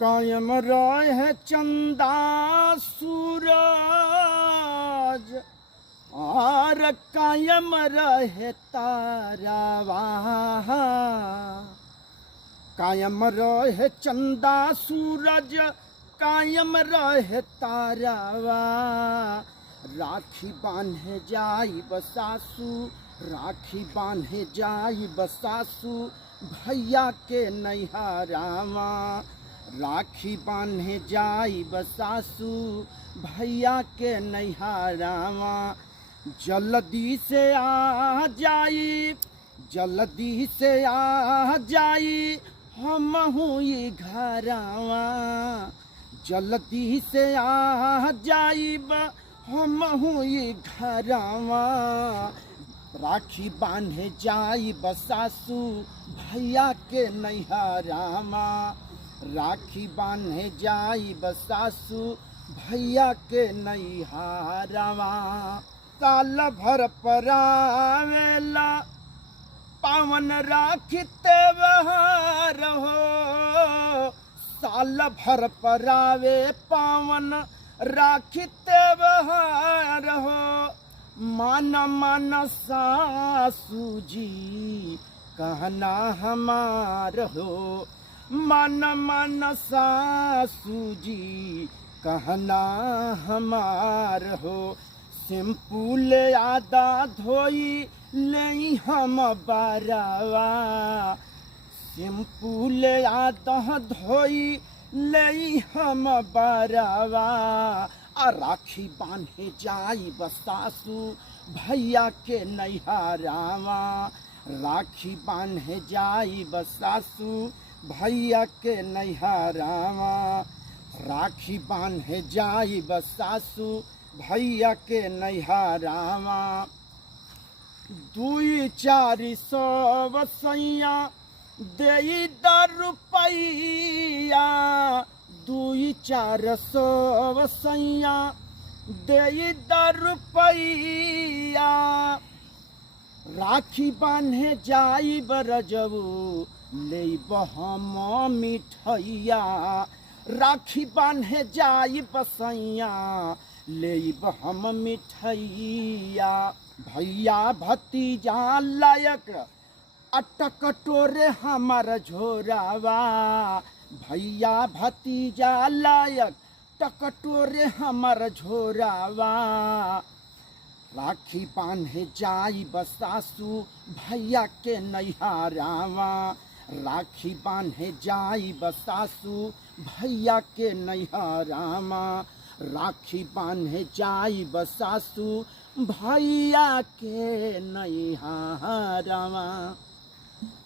कायम रहे चंदा सूरज और कायम रहे तारावा। कायम रहे चंदा सूरज कायम रहे तारावा। राखी बांधे जाई बसासु राखी बांधे जाई बसासु भैया के नैहरावा। राखी बांधे जाई बसासु भैया के नैहरावा। जल्दी से आ जाई जल्दी से आ जाई हम हुई घरावा। जल्दी से आ जाइब हम हुई घरावा। राखी बांधे जाई बसासु भैया के नैहरावा। राखी बांधे जाई बसासु भैया के नैहरावा। साल भर परावेला पावन राखी त्योहार हो। साल भर परावे पावन राखी त्योहार हो। मान मान सासू जी कहना हमार हो। मान मान सासू जी कहना हमार हो। सिंपुल आदा धोई ले हम बारावा। सिंपुल आदा धोई ले हम बारावा। आ राखी बांधे जाई बसासु भैया के नैहरावा। राखी बांधे जाई बसासु भैया के नैहरावा। राखी बांधे जाई बसासु भैया के नैहरावा। 2-4 सैया देई 10 रुपैया। 2-4 सैया देई 10 रुपैया। राखी बांधे जाई बरजबू लेब हम मिठैया। राखी बांधे जाई बसैया लेब हम मिठैया। भैया भतीजा लायक अटक टोरे हमार झोरावा। भैया भतीजा लायक टकटोरे हमार झोरावा। राखी बांधे जाई बसासु भैया के नैहरावा। राखी बांधे जाई बसासु भैया के नैहरावा। राखी बांधे जाई बसासु भैया के नैहरावा।